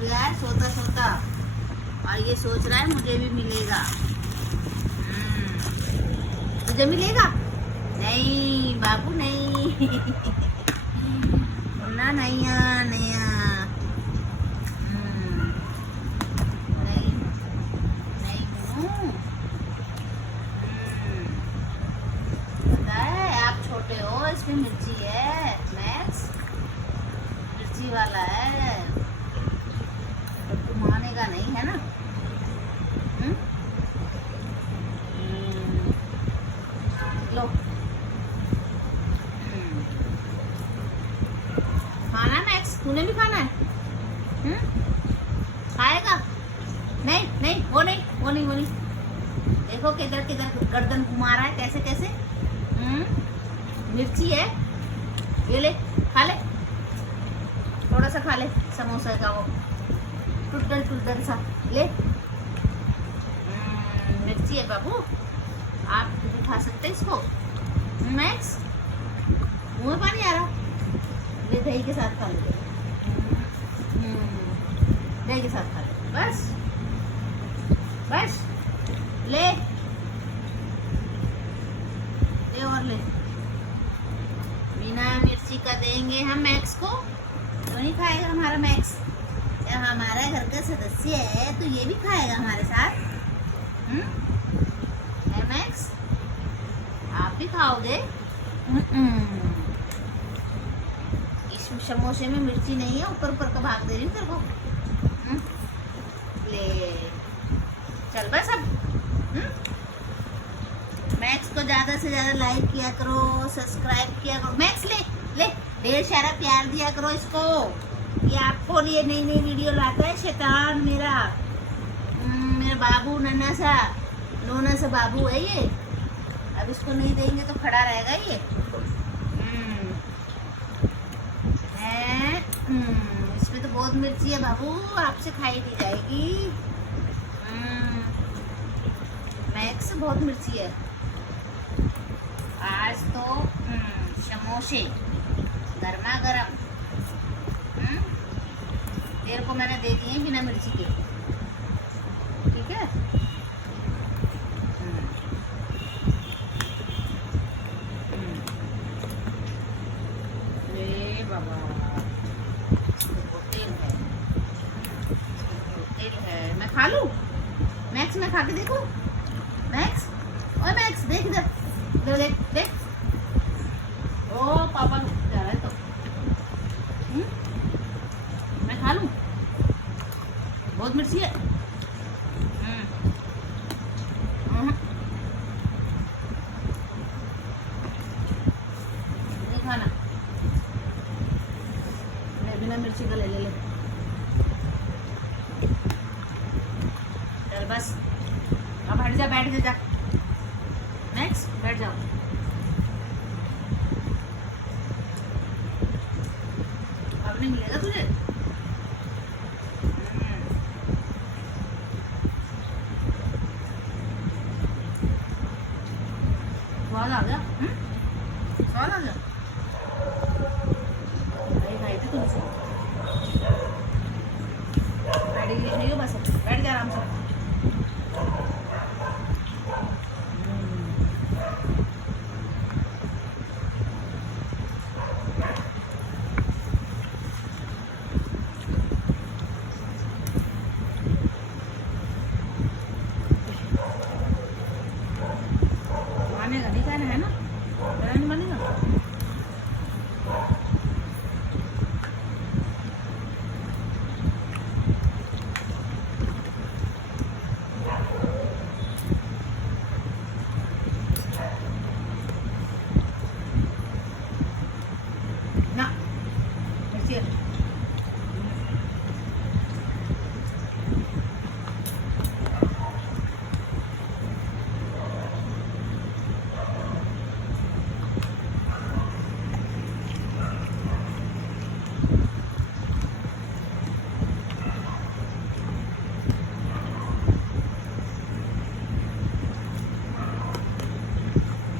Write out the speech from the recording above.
गया है सोता सोता, और ये सोच रहा है मुझे भी मिलेगा। तुझे मिलेगा? नहीं बाबू नहीं। ना नैया नैया। नहीं नहीं बनू। पता है आप छोटे हो, इसमें मिर्ची है, मैक्स मिर्ची वाला है, तो तुम मानेगा नहीं है ना। लो खाना मैक्स, तूने भी खाना है? खाएगा? नहीं नहीं वो नहीं वो नहीं वो नहीं। देखो किधर किधर गर्दन घुमा रहा है, कैसे कैसे। मिर्ची है, ये ले खा ले, थोड़ा सा खा ले समोसा का वो टुटल सा ले। मिर्ची है बाबू, आप भी खा सकते हैं इसको। मैक्स मुंह में पानी आ रहा, ले दही के साथ खा ले। दही के साथ खा ले, बस बस ले ले और ले। बिना मिर्ची का देंगे हम मैक्स को, तो नहीं खाएगा हमारा मैक्स। जब हमारा घर का सदस्य है तो ये भी खाएगा हमारे साथ। मैक्स आप भी खाओगे? इस समोसे में मिर्ची नहीं है, ऊपर ऊपर का भाग दे रही हूँ तेरे को। ले चल बस अब। मैक्स को ज्यादा से ज्यादा लाइक किया करो, सब्सक्राइब किया करो। मैक्स ले ले ढेर सारा प्यार दिया करो इसको, ये आपको लिए नई नई वीडियो लाता है शैतान मेरा। मेरा बाबू नन्हा सा नोना सा बाबू है ये। अब इसको नहीं देंगे तो खड़ा रहेगा ये। इसमें तो बहुत मिर्ची है बाबू, आपसे खाई नहीं जाएगी। मैक्स बहुत मिर्ची है। आज तो समोसे गर्मा गर्म तेरे को मैंने दे दिए बिना मिर्ची के, ठीक है। अरे बाबा तेल है, तेल है। मैं खा लूं? मैक्स मैं खा के देखूं? मैक्स ओ मैक्स देख इधर इधर देख देख। ओ पापा जा रहा है तो मैं खा लूं? बहुत मिर्ची है। नहीं खाना, मैं बिना मिर्ची का ले ले ले। चल बस अब हट जा, बैठ जा, मैक्स बैठ जाओ। अब नहीं मिलेगा तुझे।